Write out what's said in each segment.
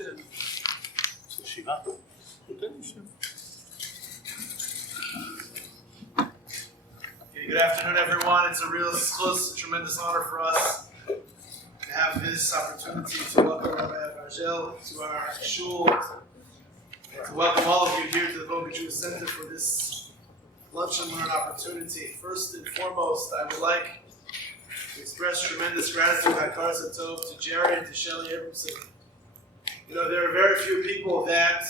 Good afternoon, everyone. It's a real close, tremendous honor for us to have this opportunity to welcome Rabbi Abergel to our shul, and to welcome all of you here to the Boca Jewish Center for this lunch and learn opportunity. First and foremost, I would like to express tremendous gratitude to Jerry and to Shelly Abramson. You know, there are very few people that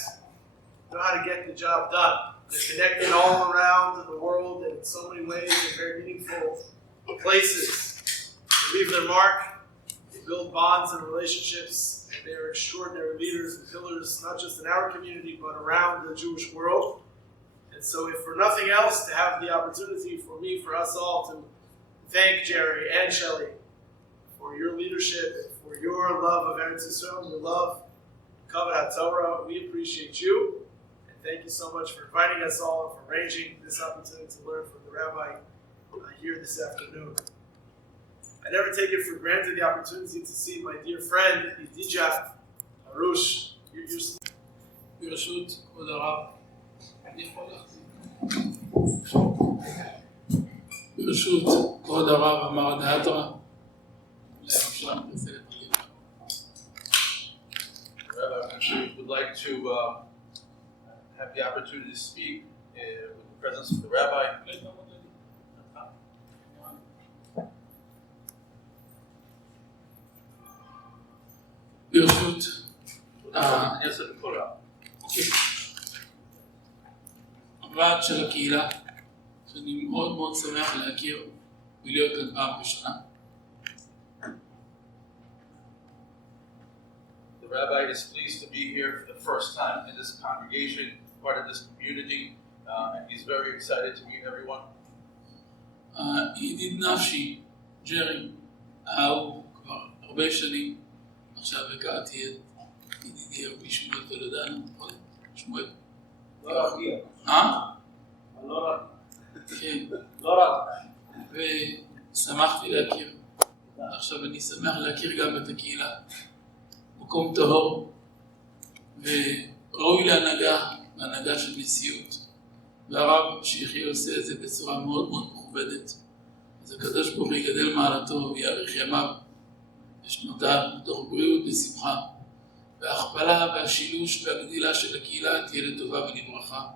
know how to get the job done. They're connected all around the world in so many ways in very meaningful places. They leave their mark, they build bonds and relationships, and they are extraordinary leaders and pillars, not just in our community, but around the Jewish world. And so if for nothing else, to have the opportunity for me, for us all, to thank Jerry and Shelley for your leadership and for your love of Eretz Yisrael, your love of Kavod HaTorah. We appreciate you. Thank you so much for inviting us all and for arranging this opportunity to learn from the rabbi here this afternoon. I never take it for granted the opportunity to see my dear friend, Yidija Harush. ברשות כבוד הרב, ברשות כבוד הרב אמר דעתרא, Rabbi, would like to have the opportunity to speak with the presence of the rabbi. ברשות הוועד של הקהילה, שאני מאוד מאוד שמח להכיר ולהיות כאן פעם ראשונה. The rabbi is pleased to be here for the first time in this congregation, part of this community, and he's very excited to meet everyone. ידיד נפשי, ג'רי, הוא כבר הרבה שנים, עכשיו הכרתי את ידידי רבי שמואל תולדנו, שמואל. לא רגיע. לא רגיע. כן. לא רגיע. ושמחתי להכיר. עכשיו אני שמח להכיר גם את הקהילה. מקום טהור וראוי להנהגה של נשיאות. והרב שיחי עושה את זה בצורה מאוד מאוד מכובדת. אז הקדוש ברוך הוא יגדל מעלתו ויאריך ימיו ושנותיו מתוך בריאות ושמחה. וההכפלה והשילוש והגדילה של הקהילה תהיה לטובה ולברכה.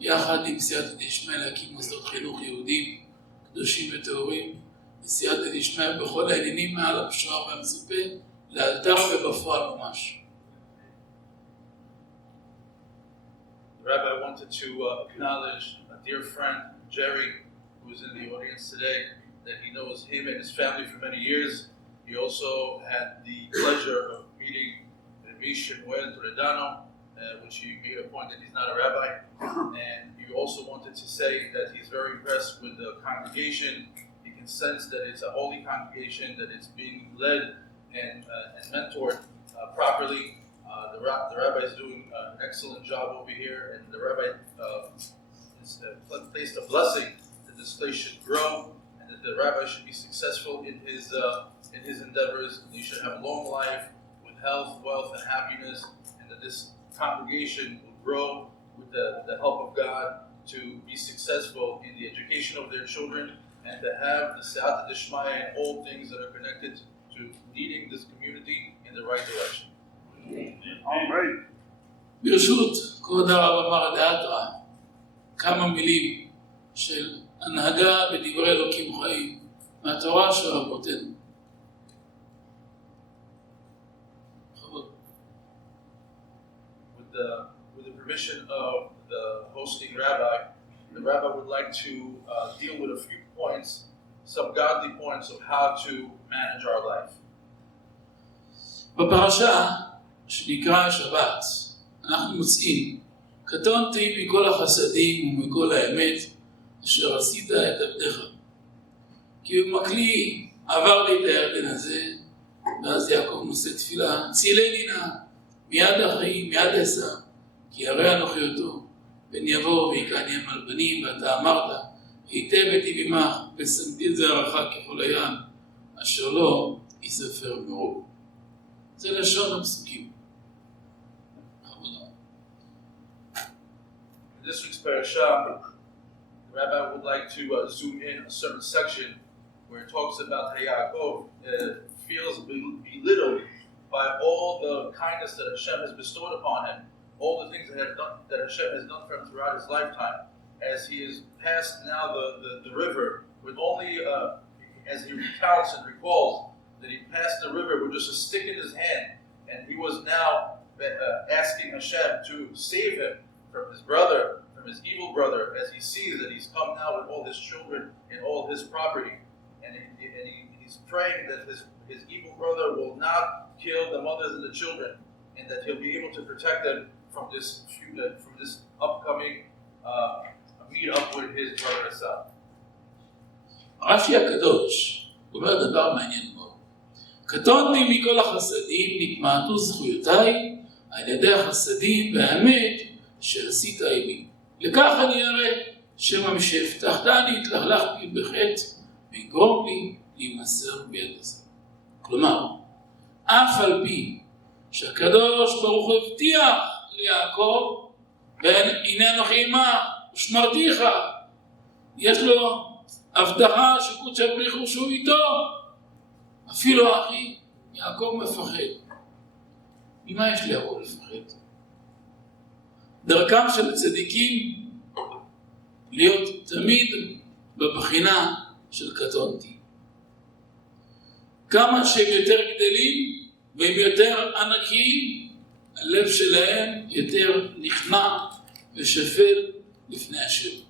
יחד עם סייעתא דשמיא להקים מוסדות חינוך יהודיים, קדושים וטהורים, וסייעתא דשמיא בכל העניינים מעל המשוער והמצופה, לאלתר ובפועל ממש. The rabbi wanted to acknowledge a dear friend, Jerry, who is in the audience today, that he knows him and his family for many years. He also had the pleasure of meeting Rabbi Shmuel Toledano, which he made a point that he's not a rabbi. And he also wanted to say that he's very impressed with the congregation. He can sense that it's a holy congregation, that it's being led and mentored properly. The rabbi is doing an excellent job over here, and the rabbi has placed a blessing that this place should grow, and that the rabbi should be successful in his endeavors, and he should have a long life with health, wealth, and happiness, and that this congregation will grow with the help of God to be successful in the education of their children, and to have the siyata d'shmaya and all things that are connected to leading this community in the right direction. ברשות כבוד הרב אמר דעתרא, כמה מילים של הנהגה בדברי אלוקים חיים מהתורה של רבותינו. With the permission of the hosting rabbi, the rabbi would like to deal with a few points, some godly points of how to manage our life. בפרשה שנקרא השבת, אנחנו מוצאים, קטונתי מכל החסדים ומכל האמת אשר עשית את עבדך. כי במקלי עבר לי את הירדן הזה, ואז יעקב נושא תפילה, צילני נא, מיד אחי, מיד עשה, כי הרי אנוכי אותו, פן יבוא ויקעני המלבנים, ואתה אמרת, היטב את עמך, ושמתי את זרעך ככל הים, אשר לא יספר מרוב. זה לשון הפסוקים. In this week's parasha, the rabbi would like to zoom in a certain section where it talks about how Yaakov feels belittled by all the kindness that Hashem has bestowed upon him, all the things that Hashem has done for him throughout his lifetime, as he has passed now the river with only, as he recounts and recalls, that he passed the river with just a stick in his hand, and he was now asking Hashem to save him from his brother, from his evil brother, as he sees that he's come now with all his children and all his property. And he's praying that his evil brother will not kill the mothers and the children, and that he'll be able to protect them from this upcoming meet up with his brother Esau. רש"י הקדוש אומר דבר מעניין מאוד. קטונתי מכל החסדים, נתמעטו זכויותיי על ידי החסדים והאמת שעשית עימי. לכך אני אראה שמא משהבטחתני התלכלכתי בחטא ויגרום לי להימסר ביד עשיו. כלומר, אף על פי שהקדוש ברוך הוא הבטיח ליעקב, והנה אנוכי עמך ושמרתיך, יש לו הבטחה שקודש הבריך הוא שהוא איתו. אפילו אחי, יעקב מפחד. ממה יש ליעקב לפחד? דרכם של הצדיקים להיות תמיד בבחינה של קטונתי. כמה שהם יותר גדלים והם יותר ענקיים, הלב שלהם יותר נכנע ושפל לפני השם.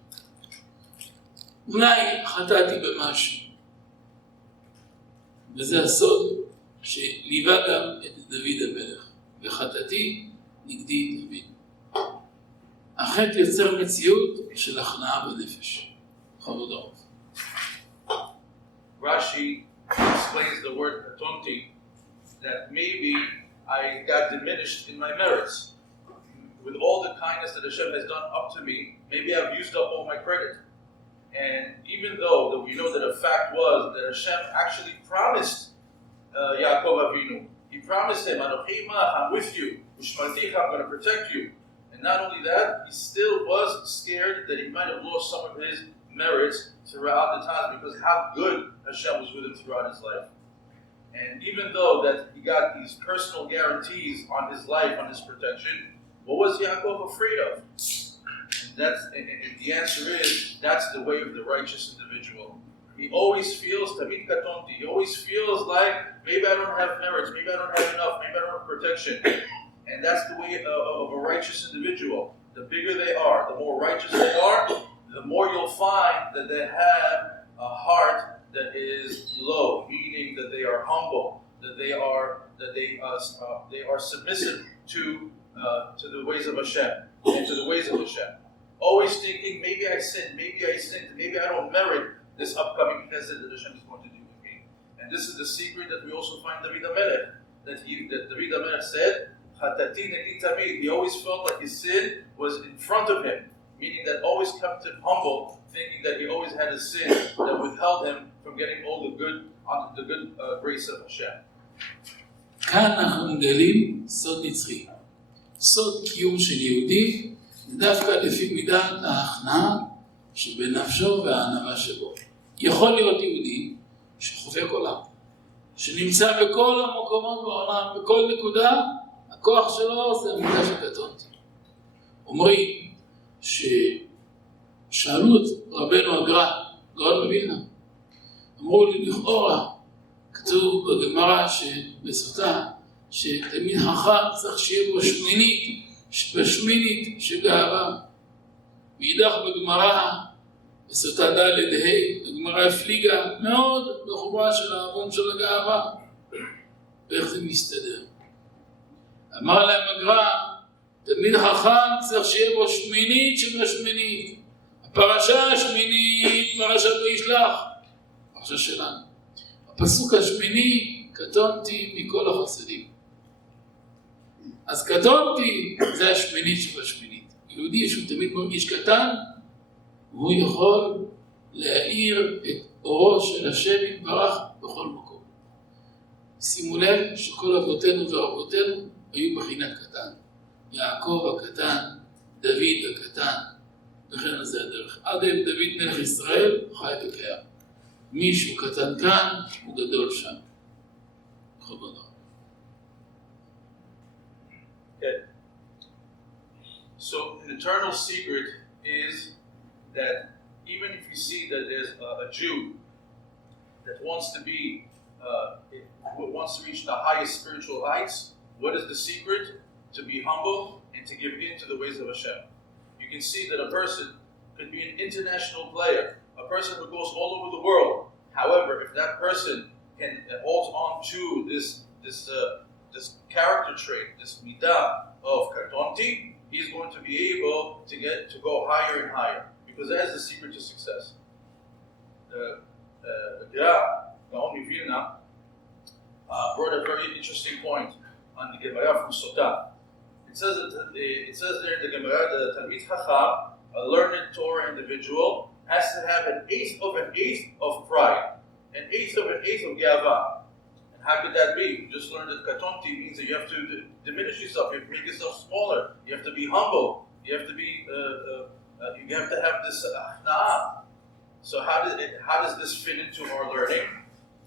אולי חטאתי במשהו, וזה הסוד שליווה גם את דוד המלך, וחטאתי נגדי תמיד. החטא יוצר מציאות של הכנעה בנפש. חמודות. Rashi explains the word katonti, that maybe I got diminished in my merits. With all the kindness that Hashem has done up to me, maybe I've used up all my credit. And even though that we know that a fact was that Hashem actually promised Yaakov Avinu, he promised him, Anochi Mach, I'm with you, Ushmarticha, I'm going to protect you. And not only that, he still was scared that he might have lost some of his merits throughout the time, because how good Hashem was with him throughout his life. And even though that he got these personal guarantees on his life, on his protection, what was Yaakov afraid of? And the answer is, that's the way of the righteous individual. He always feels tamid katonti. He always feels like, maybe I don't have merits, maybe I don't have enough, maybe I don't have protection. And that's the way of a righteous individual. The bigger they are, the more righteous they are, the more you'll find that they have a heart that is low, meaning that they are humble, that they are submissive to the ways of Hashem and to the ways of Hashem. Always thinking, maybe I sinned, maybe I don't merit this upcoming chesed that Hashem is going to do with me. And this is the secret that we also find David HaMelech, that David HaMelech said, Chatati negi tamid. He always felt like his sin was in front of him, meaning that always kept him humble, thinking that he always had a sin that withheld him from getting all the good grace of Hashem. כאן אנחנו מגלים סוד נצחי. סוד קיום של יהודי דווקא לפי מידת ההכנעה שבנפשו והענווה שבו. יכול להיות יהודי שחובק עולם, שנמצא בכל המקומות בעולם, בכל נקודה, הכוח שלו זה המידה של קטונתי. אומרים ששאלו את רבנו הגר"א, גאון מווילנה, אמרו לי לכאורה, כתוב בגמרא בסוטה, שתלמיד חכם צריך שיהיה בו בשמינית שגאווה. מאידך בגמרא, בסוטה ד' ה', הגמרא הפליגה מאוד בחומרה של העוון של הגאווה. ואיך זה מסתדר? אמר להם הגר"א, תלמיד חכם צריך שיהיה בו שמינית שבשמינית. הפרשה השמינית, פרשת וישלח, פרשה שלנו. הפסוק השמיני, קטונתי מכל החסדים. אז קטונתי זה השמינית שבשמינית. יהודי שהוא תמיד מרגיש קטן, והוא יכול להאיר את אורו של השם יתברך בכל מקום. שימו לב שכל אבותינו ואבותינו היו בחינת קטן. יעקב הקטן, דוד הקטן, וכן זה הדרך. עד היום דוד מלך ישראל חי וקיים. מישהו קטן כאן, הוא גדול שם. בכבוד. Okay. So an eternal secret is that even if you see that there's a Jew that wants to reach the highest spiritual heights, what is the secret? To be humble and to give in to the ways of Hashem. You can see that a person could be an international player, a person who goes all over the world. However, if that person holds on to this character trait, this midah of katonti, he's going to be able to go higher and higher, because that is the secret to success. The Gaon Vilna brought a very interesting point on the Gemara from Sotah. It says there in the Gemara that the Talmid Chacham, a learned Torah individual, has to have an eighth of pride, an eighth of Geava. And how could that be? You just learned that katonti means that you have to diminish yourself, you have to make yourself smaller, you have to be humble, you have to be, you have to have this achna'ah. So how does this fit into our learning?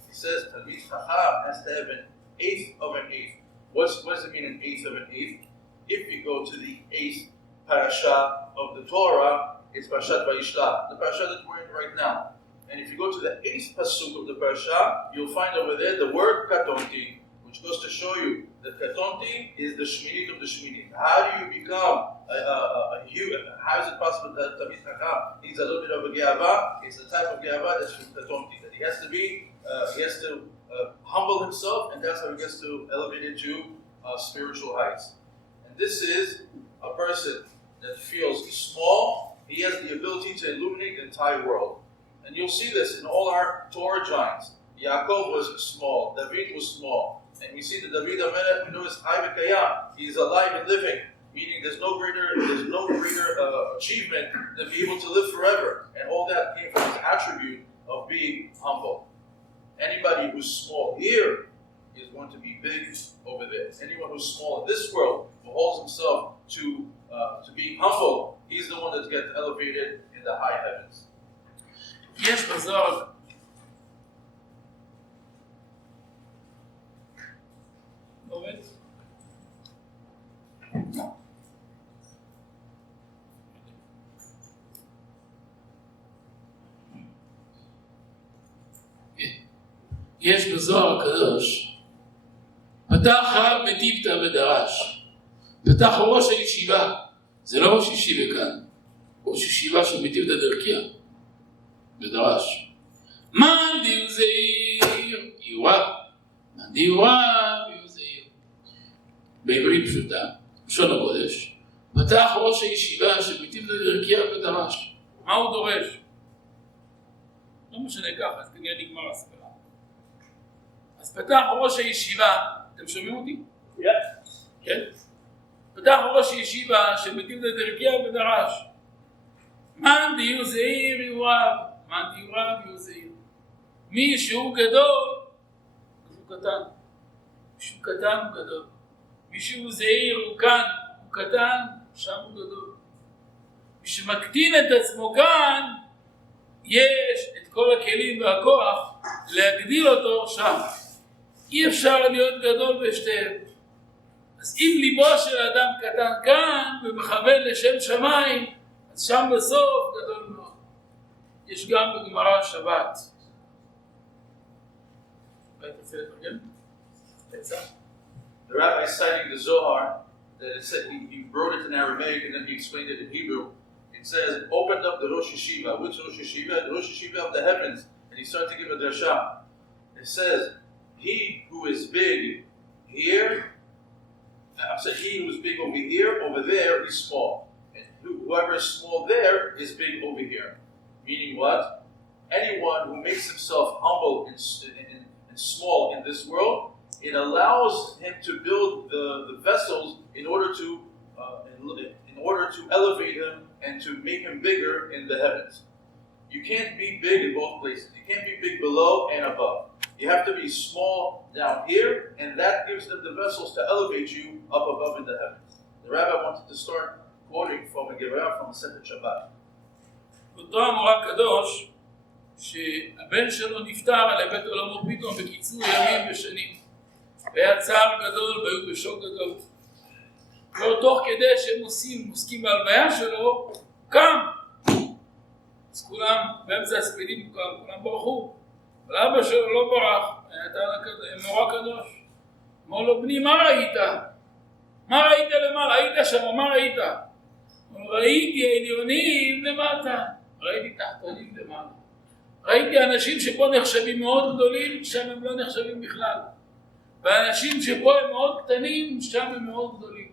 He says Talmid Chacham has to have an eighth of an eighth. What does it mean, an eighth of an eighth? If you go to the eighth parasha of the Torah, it's Parashat Vayishlach, the parasha that we're in right now. And if you go to the eighth pasuk of the parasha, you'll find over there the word katonti, which goes to show you that katonti is the shminit of the shminit. How do you become a human? How is it possible that Talmid Chacham needs a little bit of a geava? It's the type of geava that's from katonti, that he has to humble himself, and that's how he gets to elevate into spiritual heights. And this is a person that feels small. He has the ability to illuminate the entire world. And you'll see this in all our Torah giants. Yaakov was small, David was small. And we see that David HaMelech, we know, is Chai V'Kayam. He is alive and living, meaning there's no greater achievement than be able to live forever. And all that came from his attribute of being humble. Anybody who's small here is going to be big over there. Anyone who's small in this world, who holds himself to being humble, he's the one that gets elevated in the high heavens. יש בזוהר עובד? יש בזוהר הקדוש, פתח רב מטיפתא ודרש, פתח ראש הישיבה, זה לא ראש ישיבה כאן, ראש ישיבה של מטיפתא דרכיה ודרש. מאן דיהו זעיר יורב, מאן דיהו רב יהיו זעיר. בעברית פשוטה, לשון הקודש, פתח ראש הישיבה של מטיפתא דרכיה ודרש. מה הוא דורש? לא משנה ככה, אז כנראה נגמר הספרה. אז פתח ראש הישיבה, אתם שומעים אותי? כן? פתח ראש הישיבה של מטיפתא דרכיה ודרש. מאן דיהו זעיר יורב, מאן דיהו רב יהיו זעיר. מי שהוא גדול, הוא קטן. מי שהוא קטן הוא גדול. מי שהוא זעיר הוא כאן, הוא קטן, שם הוא גדול. מי שמקטין את עצמו כאן, יש את כל הכלים והכוח להגדיל אותו שם. אי אפשר להיות גדול בשתיהם. אז אם ליבו של האדם קטן כאן ומכוון לשם שמיים, אז שם בסוף גדול מאוד. יש גם בגמרא שבת. The rabbi is citing the Zohar that it said he wrote it in Aramaic and then he explained it in Hebrew. It says, opened up the Rosh Yeshiva. Which Rosh Yeshiva? The Rosh Yeshiva of the heavens. And he started to give a drasha. It says, he who is big here, he who is big over here, over there, he's small. And whoever is small there is big over here. Meaning what? Anyone who makes himself humble and small in this world, it allows him to build the vessels in order to elevate him and to make him bigger in the heavens. You can't be big in both places. You can't be big below and above. You have to be small down here, and that gives them the vessels to elevate you up above in the heavens. the rabbi wanted to start quoting from a Gibber from Masechet Shabbat. אותו המורה הקדוש, שהבן שלו נפטר לבית עולמו פתאום בקיצור ימים ושנים. והיה צער גדול והיו בשוק גדול. ותוך כדי שהם עוסקים בהלוויה שלו, קם. אז כולם, באמצע הספידים כולם ברחו. אבל אבא שלו לא ברח, היה מורה קדוש. אמר לו, בני, מה ראית? מה ראית למעלה? היית שם, מה ראית? ראיתי עליונים למטה, ראיתי תחתונים למעלה. ראיתי אנשים שפה נחשבים מאוד גדולים, שם הם לא נחשבים בכלל. ואנשים שפה הם מאוד קטנים, שם הם מאוד גדולים.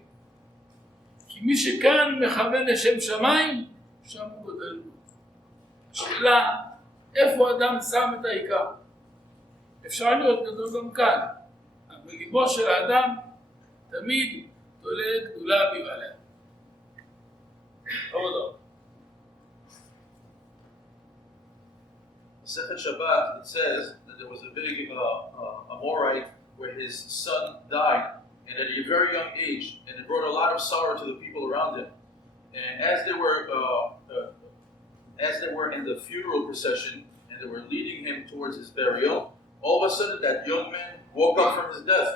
כי מי שכאן מכוון לשם שמיים, שם הוא גדל. השאלה, איפה אדם שם את העיקר? אפשר להיות גדול גם כאן. אבל בליבו של האדם תמיד תולה גדולה בבעליה. עוד. Masechet Shabbat, it says that there was a big Amorite where his son died, and at a very young age, and it brought a lot of sorrow to the people around him. And as they were in the funeral procession, and they were leading him towards his burial, all of a sudden that young man woke up from his death.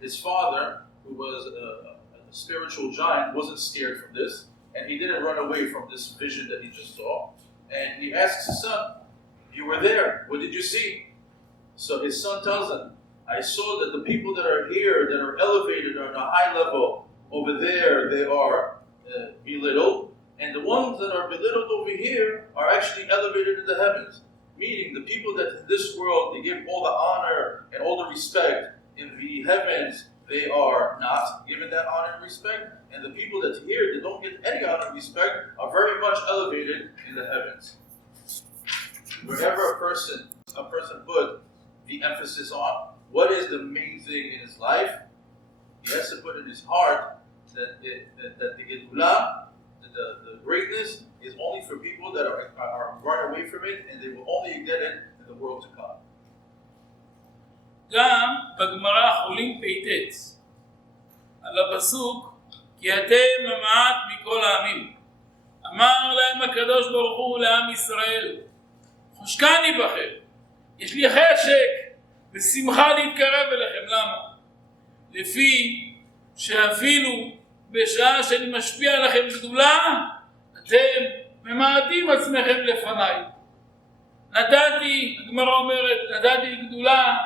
His father, who was a spiritual giant, wasn't scared from this, and he didn't run away from this vision that he just saw. And he asks his son, "You were there, what did you see?" So his son tells him, "I saw that the people that are here, that are elevated on a high level, over there they are belittled, and the ones that are belittled over here are actually elevated in the heavens." Meaning the people that in this world, they give all the honor and all the respect, in the heavens they are not given that honor and respect, and the people that here, they don't get any honor and respect, are very much elevated in the heavens. Wherever a person put the emphasis on what is the main thing in his life, he has to put in his heart that the Gedulah, the greatness, is only for people that are run away from it, and they will only get it in the world to come. גם בגמרא חולין פ"ט על הפסוק כי אתם המעט מכל העמים, אמר להם הקדוש ברוך הוא לעם ישראל, חושקני בכם, יש לי חשק ושמחה להתקרב אליכם. למה? לפי שאפילו בשעה שאני משפיע עליכם גדולה, אתם ממעטים עצמכם לפניי. נתתי, הגמרא אומרת, נתתי גדולה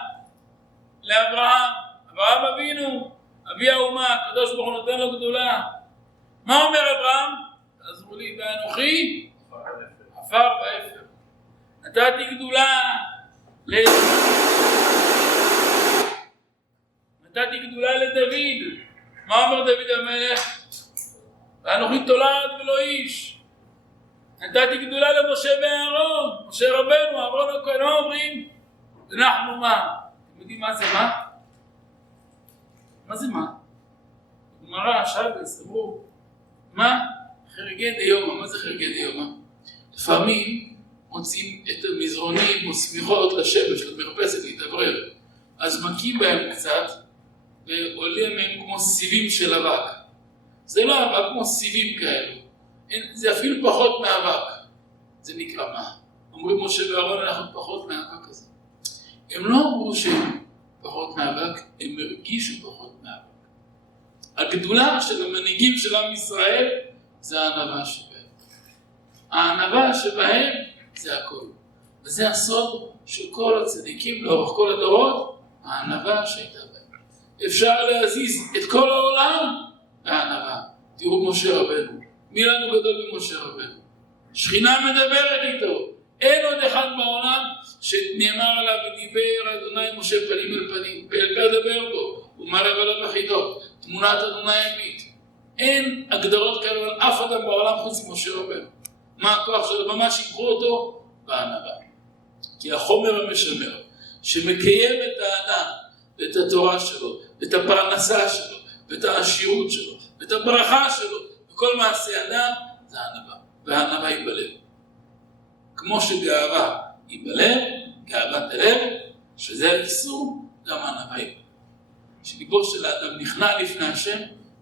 לאברהם, אברהם אבינו, אבי האומה, הקדוש ברוך הוא נותן לו גדולה. מה אומר אברהם? תעזרו לי, ואנוכי עפר ואפר. נתתי גדולה לדוד. מה אומר דוד המלך? ואנוכי תולעת ולא איש. נתתי גדולה למשה ואהרון, משה רבנו, אהרון הכהן. מה אומרים? אנחנו מה? אתם יודעים מה זה מה? מה זה מה? גמרא שבס, אמרו, מה? חרגי דיומא. מה זה חרגי דיומא? לפעמים מוצאים את המזרונים או סמיכות לשבש, למרפסת להתאוורר, אז מכים בהם קצת ועולים מהם כמו סיבים של אבק. זה לא אבק כמו סיבים כאלו, זה אפילו פחות מאבק. זה נקרא מה? אומרים משה ואהרון, אנחנו פחות מאבק הזה. הם לא אמרו שהם פחות מאבק, הם הרגישו פחות מאבק. הגדולה של המנהיגים של עם ישראל זה הענווה שבהם. הענווה שבהם זה הכל. וזה הסוד של כל הצדיקים לאורך כל הדורות, הענווה שהייתה בהם. אפשר להזיז את כל העולם בענווה. תראו משה רבנו. מי לנו גדול ממשה רבנו? שכינה מדברת איתו. אין עוד אחד בעולם שנאמר עליו ודיבר אדוני משה פנים אל פנים. ואל פה דבר בו. ומעלה ולא בחידו. תמונת אדוני ימית. אין הגדרות כאלו על אף אדם בעולם חוץ ממשה רבנו. מה הכוח שלו? ממש יקחו אותו בענווה. כי החומר המשמר שמקיים את האדם ואת התורה שלו, ואת הפרנסה שלו, ואת העשירות שלו, ואת הברכה שלו, וכל מעשה אדם, זה הענווה. והענווה היא בלב. כמו שגאווה היא בלב, גאוות הלב, שזה האיסור, גם הענווה היא בלב. שליבו של האדם נכנע לפני השם,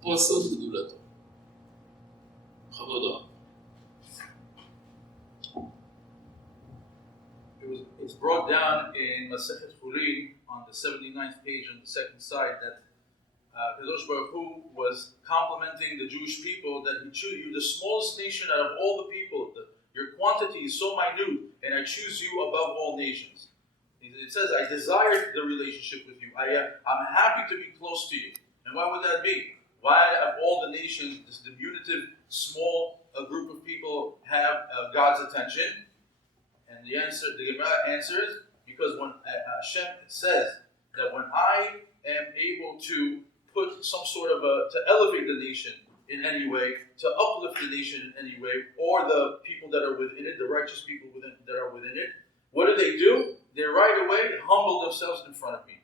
פה הסוד גדולתו. בכבוד רב. It's brought down in Masechet Chulin on the 79th page on the second side that Kadosh Baruch Hu was complimenting the Jewish people that he chose you, the smallest nation out of all the people. Your quantity is so minute, and I choose you above all nations. It says, I desire the relationship with you. I'm happy to be close to you. And why would that be? Why of all the nations, this diminutive, small group of people have God's attention? And the Gemara answers, because when Hashem says that when I am able to put some sort of to elevate the nation in any way, to uplift the nation in any way, or the people that are within it, the righteous people that are within it, what do? They right away humble themselves in front of me.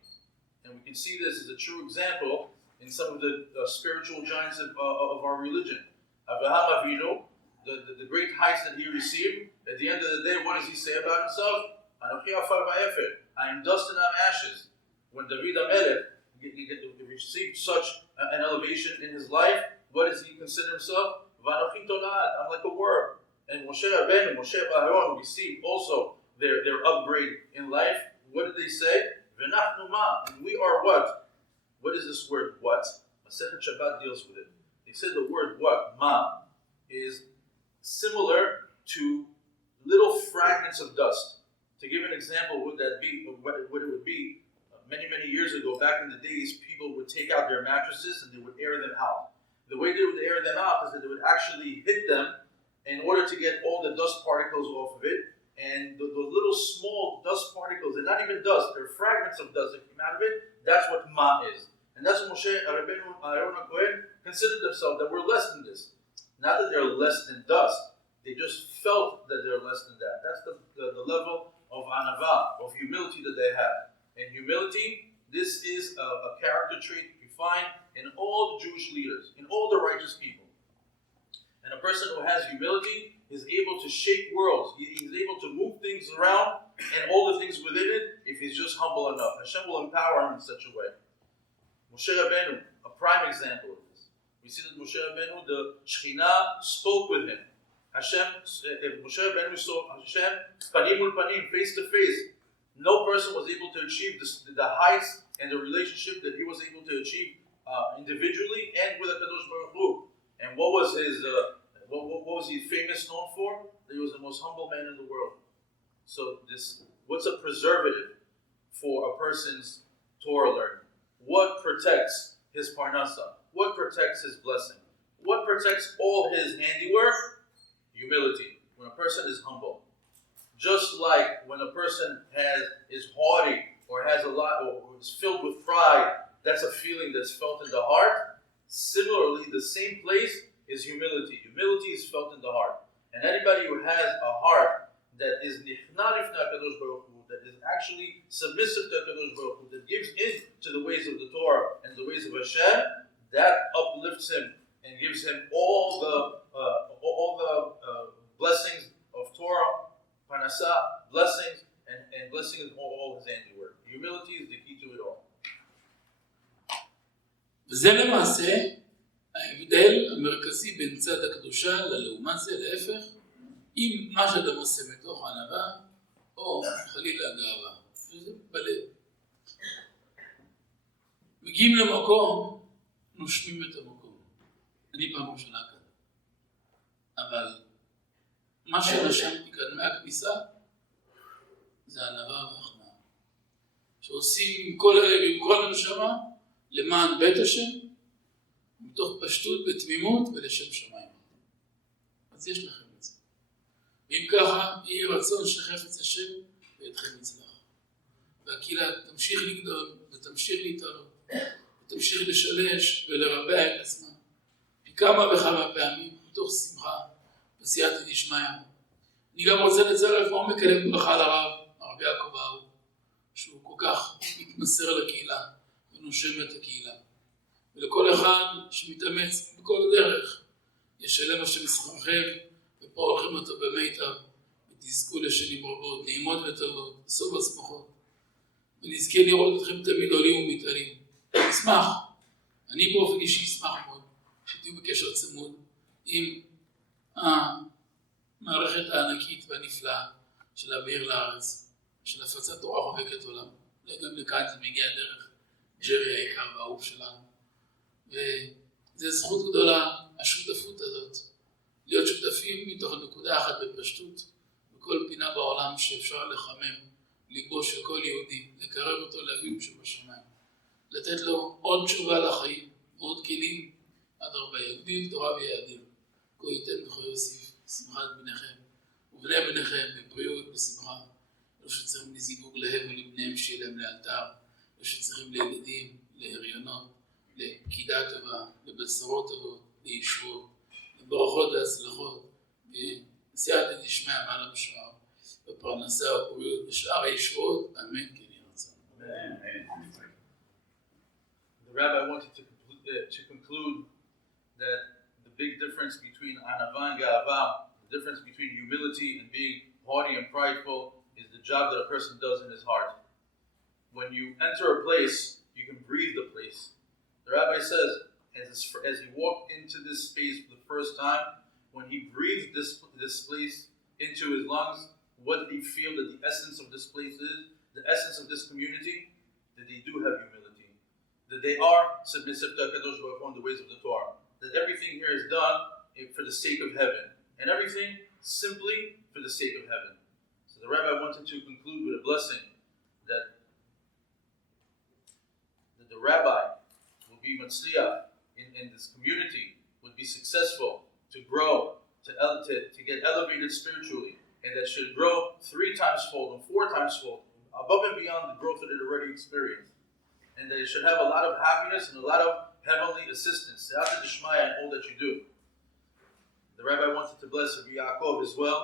And we can see this as a true example in some of the spiritual giants of our religion. Abraham Avinu, the great heights that he received, at the end of the day, what does he say about himself? Anochi afar va'efer, I am dust and I'm ashes. When David HaMelech received such an elevation in his life, what does he consider himself? V'anochi tolad, I'm like a worm. And Moshe Rabbeinu, Moshe Aaron received also their upgrade in life. What did they say? V'nachnu ma, and we are what? What is this word, what? Masechet Shabbat deals with it. They said the word what, ma, is similar to little fragments of dust. To give an example, what it would be, many years ago, back in the days, people would take out their mattresses and they would air them out. The way they would air them out is that they would actually hit them in order to get all the dust particles off of it. And the little small dust particles, they're not even dust, they're fragments of dust that came out of it. That's what ma is. And that's what Moshe Rabbeinu Aaron HaKohen considered themselves, that we're less than this. Not that they're less than dust, they just felt that they're less than that. That's the level of anava, of humility that they have. And humility, this is a character trait you find in all the Jewish leaders, in all the righteous people. And a person who has humility is able to shape worlds. He's able to move things around and all the things within it if he's just humble enough. Hashem will empower him in such a way. Moshe Rabbeinu, a prime example of this. We see that Moshe Rabbeinu, the Shekhinah spoke with him. Moshe Rabbeinu saw Hashem panim ul panim, face to face. No person was able to achieve the heights and the relationship that he was able to achieve individually and with HaKadosh Baruch Hu. And what was his? What was he famous known for? That he was the most humble man in the world. So what's a preservative for a person's Torah learning? What protects his parnasa? What protects his blessing? What protects all his handiwork? Humility. When a person is humble. Just like when a person is haughty or has a lot or is filled with pride, that's a feeling that's felt in the heart. Similarly, the same place is humility. Humility is felt in the heart. And anybody who has a heart that is nichna lifnei HaKadosh Baruch Hu, that is actually submissive to HaKadosh Baruch Hu, that gives in to the ways of the Torah and the ways of Hashem, that uplifts him and gives him all the blessings of Torah, parnasa, blessings, and blessings of all his handiwork. Humility is the key to it all. וזה למעשה ההבדל המרכזי בין צד הקדושה ללעומת זה, להפך, אם מה שאדם עושה מתוך ענווה, או חלילה גאווה. וזה בלב. מגיעים למקום, נושמים את המקום. אני פעם ראשונה כאן. אבל מה שנשמתי כאן מהכניסה, זה ענווה והחמאה. שעושים עם כל הלב, עם כל הנשמה, למען בית השם, מתוך פשטות ותמימות ולשם שמיים. אז יש לכם את זה. ואם ככה, יהיה רצון שחפץ השם וידכם יצלח. והקהילה תמשיך לגדול ותמשיך להתעלות, ותמשיך לשלש ולרבע את עצמה. פי כמה וכמה פעמים, מתוך שמחה וסייעתא דשמיא. אני גם רוצה לצרף מעומק הלב ברכה לרב, הרב יעקב האור, שהוא כל כך מתמסר לקהילה. ונושם את הקהילה. ולכל אחד שמתאמץ בכל דרך, ישלם השם שכרכם, ופה הולכים אותו במיטב, ותזכו לשנים רבות, נעימות וטובות, בסוף השמחות. ונזכה לראות אתכם תמיד עולים ומתעלים. נשמח. אני באופן אישי אשמח מאוד. תהיו בקשר צמוד עם המערכת הענקית והנפלאה של להעביר לארץ, של הפצת תורה חובקת עולם. גם לכאן זה מגיע דרך ג'רי היקר והאהוב שלנו. וזו זכות גדולה, השותפות הזאת, להיות שותפים מתוך נקודה אחת בפשטות, בכל פינה בעולם שאפשר לחמם ליבו של כל יהודי, לקרב אותו לאביו שבשמיים, לתת לו עוד תשובה לחיים, עוד כלים, עד הרבה יגדיל תורה ויאדיר. כה ייתן וכה יוסיף, שמחת בניכם ובני בניכם בבריאות, בשמחה. לא שצריכים לזיווג להם ולבניהם שיהיה להם לאלתר, לא שצריכים לילדים, להריונות, לקידה טובה, לבשורות טובות, לישועות, לברכות והצלחות, בסייעתא דשמיא מעלה בשער, בפרנסה ובריאות, בשאר הישועות, אמן כן יהי רצון. The rabbi wanted to conclude that the big difference between anava and ga'ava, the difference between humility and being haughty and prideful, is the job that a person does in his heart. When you enter a place, you can breathe the place. The rabbi says, as he walked into this space for the first time, when he breathed this place into his lungs, what did he feel that the essence of this place is? The essence of this community? That they do have humility. That they are submissive to HaKadosh Baruch Hu in the ways of the Torah. That everything here is done for the sake of heaven. And everything simply for the sake of heaven. So the rabbi wanted to conclude with a blessing that the rabbi will be matzliach in this community, would be successful, to grow, to get elevated spiritually, and that should grow 3 times fold and 4 times fold, above and beyond the growth that it already experienced. And that it should have a lot of happiness and a lot of heavenly assistance, Se'ata D'Shmaya, in all that you do. The rabbi wanted to bless Rabbi Yaakov as well,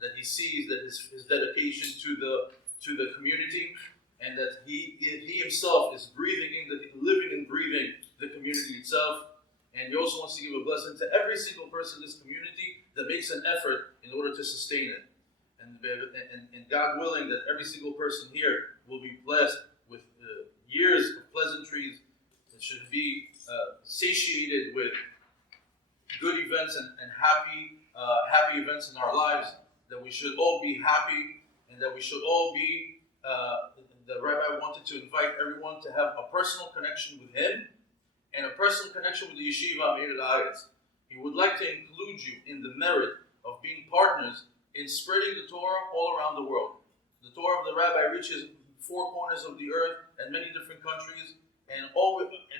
that he sees that his dedication to the community, and that he himself is living and breathing the community itself. And he also wants to give a blessing to every single person in this community that makes an effort in order to sustain it. And God willing that every single person here will be blessed with years of pleasantries that should be satiated with good events and happy events in our lives, that we should all be happy, and that we should all be, the rabbi wanted to invite everyone to have a personal connection with him and a personal connection with the yeshiva Meir La'aretz. He would like to include you in the merit of being partners in spreading the Torah all around the world. The Torah of the rabbi reaches 4 corners of the earth and many different countries, and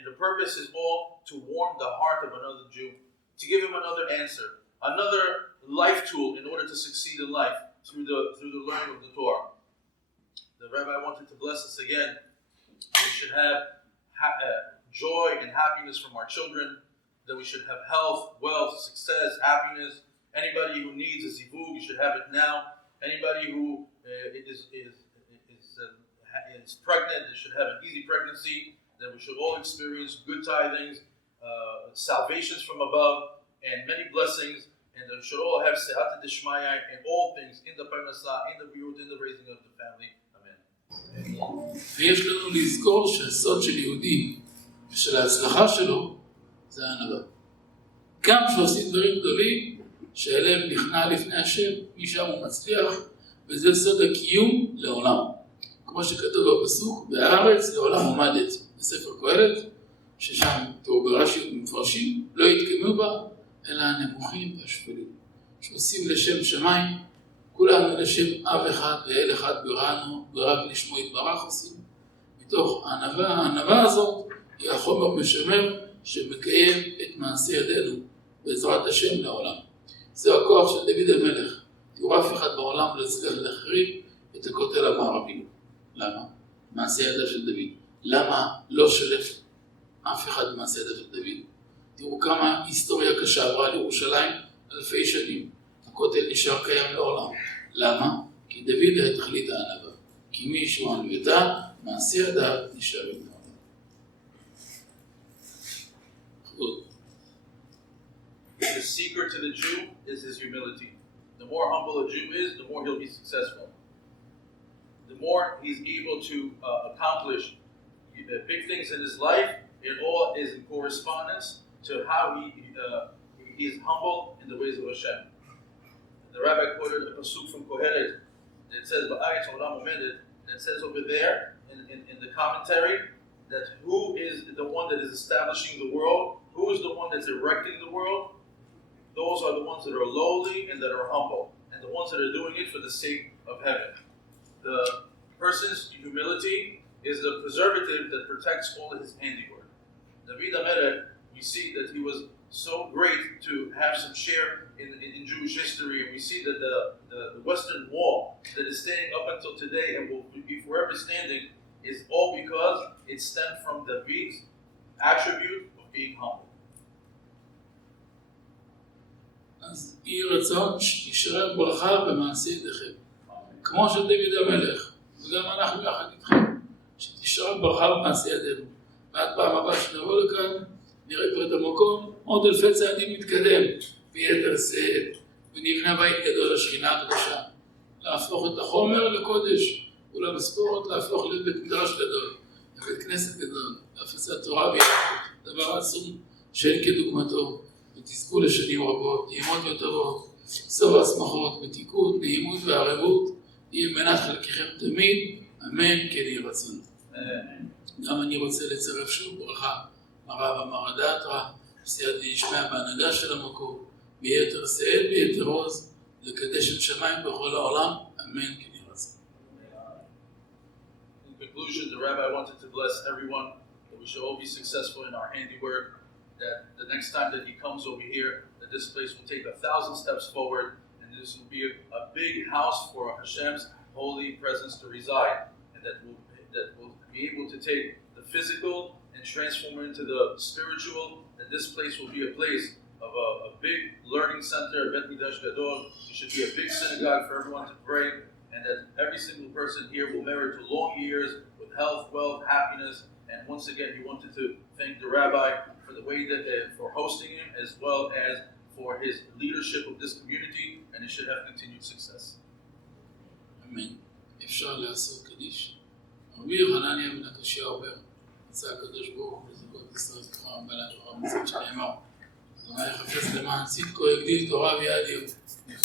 the purpose is all to warm the heart of another Jew, to give him another answer, another life tool in order to succeed in life through the learning of the Torah. The rabbi wanted to bless us again. We should have joy and happiness from our children, that we should have health, wealth, success, happiness. Anybody who needs a zivug, you should have it now. Anybody who is pregnant, they should have an easy pregnancy, that we should all experience good tidings, salvations from above, and many blessings, and that we should all have se'ata d'shmaya in all things, in the parnasah, in the birut, in the raising of the family. Amen. ויש לנו לזכור שהסוד של יהודי ושל ההצלחה שלו זה הענווה. גם שעושים דברים גדולים שאליהם נכנע לפני השם, משם הוא מצליח, וזה סוד הקיום לעולם. כמו שכתוב בפסוק, והארץ לעולם עומדת בספר קהלת, ששם תראו ברש"י ומפרשים, לא יתקיימו בה אלא הנמוכים והשפלים, שעושים לשם שמיים, כולנו לשם אב אחד ואל אחד בראנו, ורק לשמו יתברך עושים. מתוך הענווה הזאת היא החומר משמר שמקיים את מעשה ידינו בעזרת השם לעולם. זהו הכוח של דוד המלך. תראו, אף אחד בעולם לא הצליח להחריב את הכותל המערבי. למה? מעשה ידיו של דוד. למה לא שלף אף אחד במעשה ידיו של דוד? תראו כמה היסטוריה קשה עברה לירושלים אלפי שנים. הכותל נשאר קיים לעולם. למה? כי דוד היה תכלית הענווה. כי מי שהוא ענוותה, מעשה ידיו נשארים לעולם. The secret to the Jew is his humility. The more humble a Jew is, the more he'll be successful. The more he's able to accomplish big things in his life, it all is in correspondence to how he is humble in the ways of Hashem. The rabbi quoted a pasuk from Kohelet that says, "Ba'ayit olam omedet," that says over there in the commentary that who is the one that is establishing the world, who is the one that's erecting the world. Those are the ones that are lowly and that are humble, and the ones that are doing it for the sake of heaven. The person's humility is the preservative that protects all of his handiwork. David HaMelech, we see that he was so great to have some share in Jewish history, and we see that the Western Wall that is standing up until today and will be forever standing is all because it stemmed from David's attribute of being humble. אז יהי רצון שישרה ברכה במעשה ידיכם, כמו של דוד המלך, וגם אנחנו יחד איתכם, שתשרה ברכה במעשה ידינו. ועד פעם הבאה שנבוא לכאן, נראה כבר את המקום, עוד אלפי צעדים מתקדם, ביתר שאת, ונבנה בית גדול לשכינה הקדושה, להפוך את החומר לקודש, ולמספורת להפוך לבית מדרש גדול, לבית כנסת גדול, להפצת תורה ביחד, דבר עצום שאין כדוגמתו. ותזכו לשנים רבות, נעימות וטובות, סוף השמחות, מתיקות, נעימות וערבות, יהיה מנת חלקכם תמיד, אמן כן יהי רצון. גם אני רוצה לצרף שוב ברכה, הרב אמר הדעתרא, סייעתא דשמיא בהנהגה של המקום, ביתר שאת ביתר עוז, לקדש את שמיים בכל העולם, אמן כן יהי רצון. In conclusion, the rabbi wanted to bless everyone that we should all be successful in our handiwork, that the next time that he comes over here, that this place will take 1,000 steps forward, and this will be a big house for Hashem's holy presence to reside, and that will be able to take the physical and transform it into the spiritual, and this place will be a place of a big learning center, a Bet Midrash Gadol. It should be a big synagogue for everyone to pray, and that every single person here will merit to long years with health, wealth, happiness. And once again, he wanted to thank the rabbi for the way that for hosting him, as well as for his leadership of this community, and he should have continued success. אמן. אפשר לעשות קדיש. רבי יוחנניה בן הקשיא אומר, רצה הקדוש ברוך הוא לזכות ישראל זכרם בלעד ורב מצד שנאמר. אז אולי יחפש למען צדקו, יגדיל תורה ויד יום.